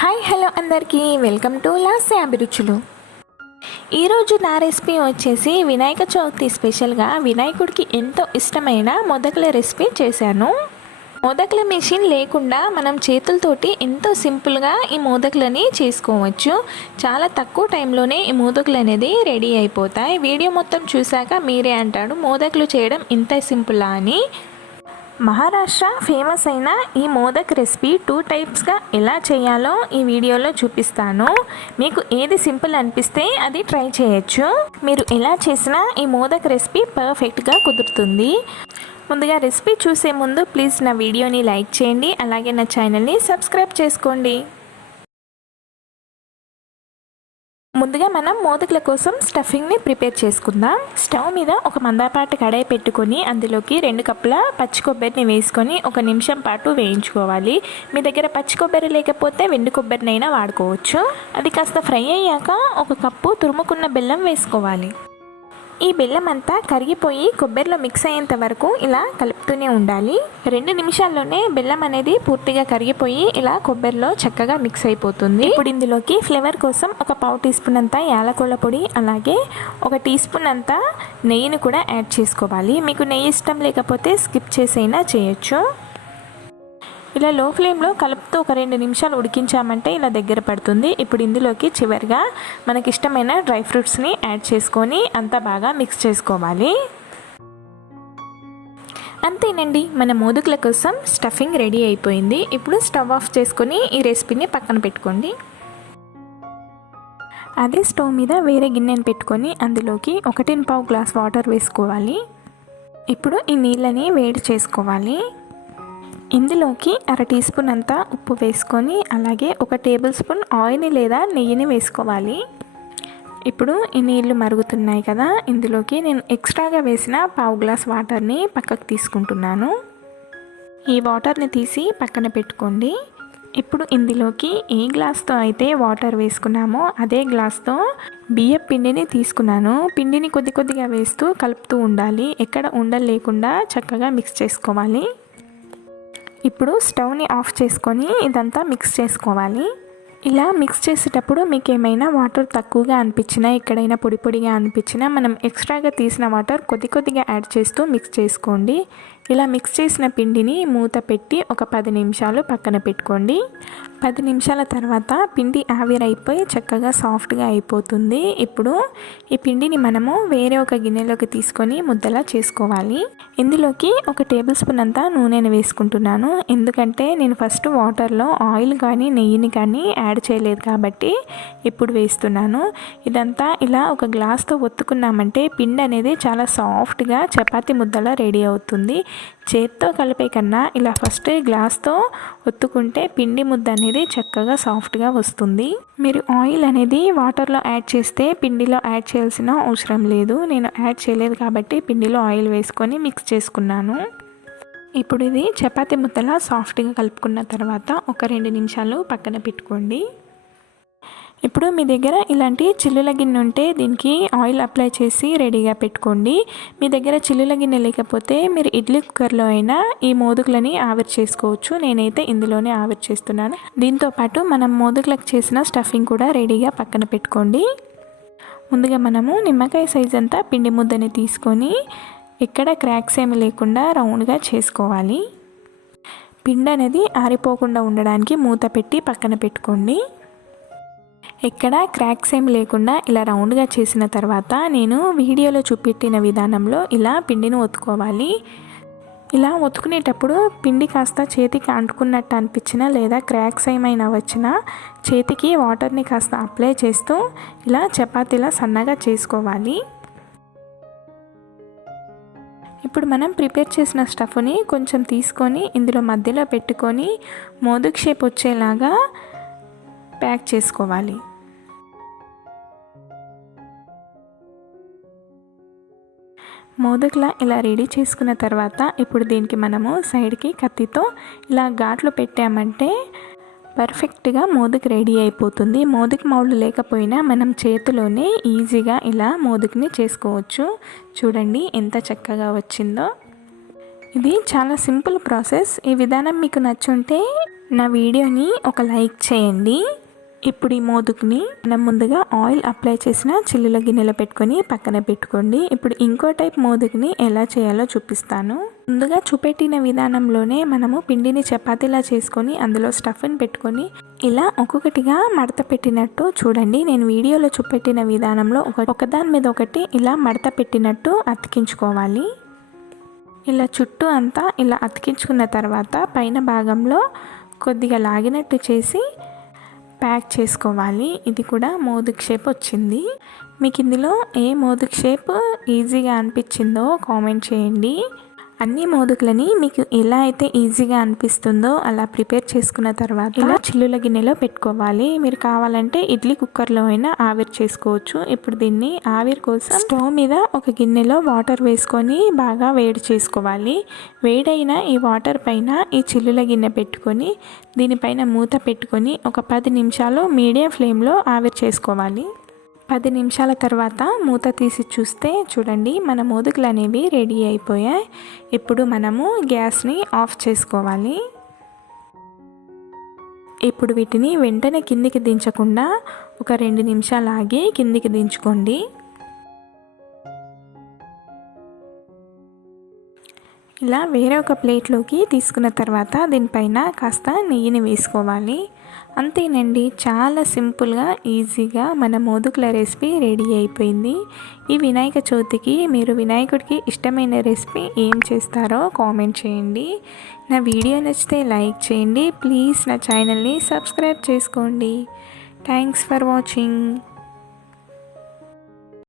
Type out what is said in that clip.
Hi hello అందరికీ welcome to Lasya అభిరుచులు. ఈరోజు నా రెసిపీ వచ్చేసి వినాయక చవితి స్పెషల్గా వినాయకుడికి ఎంతో ఇష్టమైన మోదకుల రెసిపీ చేశాను. మోదకుల మెషిన్ లేకుండా మనం చేతులతోటి ఎంతో సింపుల్గా ఈ మోదకులని చేసుకోవచ్చు. చాలా తక్కువ టైంలోనే ఈ మోదకులు అనేది రెడీ అయిపోతాయి. వీడియో మొత్తం చూశాక మీరే అంటాడు మోదకులు చేయడం ఇంత సింపులా అని. మహారాష్ట్ర ఫేమస్ అయిన ఈ మోదక్ రెసిపీ 2 టైప్స్గా ఎలా చేయాలో ఈ వీడియోలో చూపిస్తాను. మీకు ఏది సింపుల్ అనిపిస్తే అది ట్రై చేయొచ్చు. మీరు ఎలా చేసినా ఈ మోదక్ రెసిపీ పర్ఫెక్ట్గా కుదురుతుంది. ముందుగా రెసిపీ చూసే ముందు ప్లీజ్ నా వీడియోని లైక్ చేయండి, అలాగే నా ఛానల్ని సబ్స్క్రైబ్ చేసుకోండి. ముందుగా మనం మోదకుల కోసం స్టఫింగ్ని ప్రిపేర్ చేసుకుందాం. స్టవ్ మీద ఒక మందపాటి కడాయి పెట్టుకొని అందులోకి 2 కప్పుల పచ్చి కొబ్బరిని వేసుకొని 1 నిమిషం పాటు వేయించుకోవాలి. మీ దగ్గర పచ్చి కొబ్బరి లేకపోతే వెండి కొబ్బరినైనా వాడుకోవచ్చు. అది కాస్త ఫ్రై అయ్యాక 1 కప్పు తురుముకున్న బెల్లం వేసుకోవాలి. ఈ బెల్లం అంతా కరిగిపోయి కొబ్బరిలో మిక్స్ అయ్యేంత వరకు ఇలా కలుపుతూనే ఉండాలి. 2 నిమిషాల్లోనే బెల్లం అనేది పూర్తిగా కరిగిపోయి ఇలా కొబ్బరిలో చక్కగా మిక్స్ అయిపోతుంది. ఇప్పుడు ఇందులోకి ఫ్లేవర్ కోసం 1 పావు టీ స్పూన్ అంతా యాలకుల పొడి, అలాగే 1 టీ స్పూన్ అంతా నెయ్యిని కూడా యాడ్ చేసుకోవాలి. మీకు నెయ్యి ఇష్టం లేకపోతే స్కిప్ చేసైనా చేయొచ్చు. ఇలా లో ఫ్లేమ్లో కలుపుతూ 2 నిమిషాలు ఉడికించామంటే ఇలా దగ్గర పడుతుంది. ఇప్పుడు ఇందులోకి చివరిగా మనకి ఇష్టమైన డ్రై ఫ్రూట్స్ని యాడ్ చేసుకొని అంతా బాగా మిక్స్ చేసుకోవాలి. అంతేనండి, మన మోదకుల కోసం స్టఫింగ్ రెడీ అయిపోయింది. ఇప్పుడు స్టవ్ ఆఫ్ చేసుకొని ఈ రెసిపీని పక్కన పెట్టుకోండి. అదే స్టవ్ మీద వేరే గిన్నెని పెట్టుకొని అందులోకి 1.25 గ్లాస్ వాటర్ వేసుకోవాలి. ఇప్పుడు ఈ నీళ్ళని వేడి చేసుకోవాలి. ఇందులోకి 1/2 టీ స్పూన్ అంతా ఉప్పు వేసుకొని అలాగే 1 టేబుల్ స్పూన్ ఆయిల్ లేదా నెయ్యిని వేసుకోవాలి. ఇప్పుడు ఈ నీళ్లు మరుగుతున్నాయి కదా, ఇందులోకి నేను ఎక్స్ట్రాగా వేసిన పావు గ్లాస్ వాటర్ని పక్కకు తీసుకుంటున్నాను. ఈ వాటర్ని తీసి పక్కన పెట్టుకోండి. ఇప్పుడు ఇందులోకి ఏ గ్లాస్తో అయితే వాటర్ వేసుకున్నామో అదే గ్లాస్తో బియ్యం పిండిని తీసుకున్నాను. పిండిని కొద్దిగా వేస్తూ కలుపుతూ ఉండాలి. ఎక్కడ ఉండలు లేకుండా చక్కగా మిక్స్ చేసుకోవాలి. ఇప్పుడు స్టవ్ని ఆఫ్ చేసుకొని ఇదంతా మిక్స్ చేసుకోవాలి. ఇలా మిక్స్ చేసేటప్పుడు మీకు ఏమైనా వాటర్ తక్కువగా అనిపించినా, ఎక్కడైనా పొడిగా అనిపించినా మనం ఎక్స్ట్రాగా తీసిన వాటర్ కొద్దిగా యాడ్ చేస్తూ మిక్స్ చేసుకోండి. ఇలా మిక్స్ చేసిన పిండిని మూత పెట్టి 10 నిమిషాలు పక్కన పెట్టుకోండి. 10 నిమిషాల తర్వాత పిండి ఆవిరైపోయి చక్కగా సాఫ్ట్గా అయిపోతుంది. ఇప్పుడు ఈ పిండిని మనము వేరే ఒక గిన్నెలోకి తీసుకొని ముద్దలా చేసుకోవాలి. ఇందులోకి 1 టేబుల్ స్పూన్ అంతా నూనెని వేసుకుంటున్నాను. ఎందుకంటే నేను ఫస్ట్ వాటర్లో ఆయిల్ కానీ నెయ్యిని కానీ యాడ్ చేయలేదు కాబట్టి ఇప్పుడు వేస్తున్నాను. ఇదంతా ఇలా ఒక గ్లాస్తో ఒత్తుకున్నామంటే పిండి అనేది చాలా సాఫ్ట్గా చపాతీ ముద్దలా రెడీ అవుతుంది. చేత్తో కలిపే కన్నా ఇలా ఫస్ట్ గ్లాస్తో ఒత్తుకుంటే పిండి ముద్ద అనేది చక్కగా సాఫ్ట్గా వస్తుంది. మీరు ఆయిల్ అనేది వాటర్లో యాడ్ చేస్తే పిండిలో యాడ్ చేయాల్సిన అవసరం లేదు. నేను యాడ్ చేయలేదు కాబట్టి పిండిలో ఆయిల్ వేసుకొని మిక్స్ చేసుకున్నాను. ఇప్పుడు ఇది చపాతీ ముద్దలా సాఫ్ట్గా కలుపుకున్న తర్వాత 2 నిమిషాలు పక్కన పెట్టుకోండి. ఇప్పుడు మీ దగ్గర ఇలాంటి చిల్లుల గిన్నె ఉంటే దీనికి ఆయిల్ అప్లై చేసి రెడీగా పెట్టుకోండి. మీ దగ్గర చిల్లుల గిన్నె లేకపోతే మీరు ఇడ్లీ కుక్కర్లో అయినా ఈ మోదకులని ఆవిరి చేసుకోవచ్చు. నేనైతే ఇందులోనే ఆవిరి చేస్తున్నాను. దీంతోపాటు మనం మోదకులకు చేసిన స్టఫింగ్ కూడా రెడీగా పక్కన పెట్టుకోండి. ముందుగా మనము నిమ్మకాయ సైజ్ అంతా పిండి ముద్దని తీసుకొని ఎక్కడ క్రాక్స్ ఏమి లేకుండా రౌండ్గా చేసుకోవాలి. పిండి అనేది ఆరిపోకుండా ఉండడానికి మూత పెట్టి పక్కన పెట్టుకోండి. ఎక్కడ క్రాక్స్ ఏమి లేకుండా ఇలా రౌండ్గా చేసిన తర్వాత నేను వీడియోలో చూపెట్టిన విధానంలో ఇలా పిండిని ఒత్తుకోవాలి. ఇలా ఒత్తుకునేటప్పుడు పిండి కాస్త చేతికి అంటుకున్నట్టు అనిపించినా లేదా క్రాక్స్ ఏమైనా వచ్చినా చేతికి వాటర్ని కాస్త అప్లై చేస్తూ ఇలా చపాతీలా సన్నగా చేసుకోవాలి. ఇప్పుడు మనం ప్రిపేర్ చేసిన స్టఫ్ని కొంచెం తీసుకొని ఇందులో మధ్యలో పెట్టుకొని మోదక్ షేప్ వచ్చేలాగా ప్యాక్ చేసుకోవాలి. మోదక్లా ఇలా రెడీ చేసుకున్న తర్వాత ఇప్పుడు దీనికి మనము సైడ్కి కత్తితో ఇలా ఘాట్లు పెట్టామంటే పర్ఫెక్ట్గా మోదక్ రెడీ అయిపోతుంది. మోదక్ మౌల్డ్ లేకపోయినా మనం చేతిలోనే ఈజీగా ఇలా మోదక్ని చేసుకోవచ్చు. చూడండి ఎంత చక్కగా వచ్చిందో. ఇది చాలా సింపుల్ ప్రాసెస్. ఈ విధానం మీకు నచ్చుంటే నా వీడియోని ఒక లైక్ చేయండి. ఇప్పుడు ఈ మోదుకుని మనం ముందుగా ఆయిల్ అప్లై చేసిన చిల్లుల గిన్నెలో పెట్టుకొని పక్కన పెట్టుకోండి. ఇప్పుడు ఇంకో టైప్ మోదుకుని ఎలా చేయాలో చూపిస్తాను. ముందుగా చూపెట్టిన విధానంలోనే మనము పిండిని చపాతీలా చేసుకొని అందులో స్టఫ్ని పెట్టుకొని ఇలా ఒక్కొక్కటిగా మడత పెట్టినట్టు చూడండి. నేను వీడియోలో చూపెట్టిన విధానంలో ఒకదాని మీద ఒకటి ఇలా మడత పెట్టినట్టు అతికించుకోవాలి. ఇలా చుట్టూ అంతా ఇలా అతికించుకున్న తర్వాత పైన భాగంలో కొద్దిగా లాగినట్టు చేసి ప్యాక్ చేసుకోవాలి. ఇది కూడా మోదుక్ షేప్ వచ్చింది. మీకు ఇందులో ఏ మోదుక్ షేప్ ఈజీగా అనిపించిందో కామెంట్ చేయండి. అన్ని మోదుకులని మీకు ఎలా అయితే ఈజీగా అనిపిస్తుందో అలా ప్రిపేర్ చేసుకున్న తర్వాత ఇలా చిల్లుల గిన్నెలో పెట్టుకోవాలి. మీరు కావాలంటే ఇడ్లీ కుక్కర్లో అయినా ఆవిరి చేసుకోవచ్చు. ఇప్పుడు దీన్ని ఆవిరి కోసం స్టవ్ మీద ఒక గిన్నెలో వాటర్ వేసుకొని బాగా వేడి చేసుకోవాలి. వేడైన ఈ వాటర్ పైన ఈ చిల్లుల గిన్నె పెట్టుకొని దీనిపైన మూత పెట్టుకొని ఒక 10 నిమిషాలు మీడియం ఫ్లేమ్లో ఆవిరి చేసుకోవాలి. 10 నిమిషాల తర్వాత మూత తీసి చూస్తే చూడండి మన మోదుకులు అనేవి రెడీ అయిపోయాయి. ఇప్పుడు మనము గ్యాస్ని ఆఫ్ చేసుకోవాలి. ఇప్పుడు వీటిని వెంటనే కిందికి దించకుండా ఒక 2 నిమిషాలు ఆగి కిందికి దించుకోండి. ఇలా వేరే ఒక ప్లేట్లోకి తీసుకున్న తర్వాత దీనిపైన కాస్త నెయ్యిని వేసుకోవాలి. అంతేనండి, చాలా సింపుల్గా ఈజీగా మన మోదుకుల రెసిపీ రెడీ అయిపోయింది. ఈ వినాయక చవితికి మీరు వినాయకుడికి ఇష్టమైన రెసిపీ ఏం చేస్తారో కామెంట్ చేయండి. నా వీడియో నచ్చితే లైక్ చేయండి. ప్లీజ్ నా ఛానల్ని సబ్స్క్రైబ్ చేసుకోండి. Thanks for watching.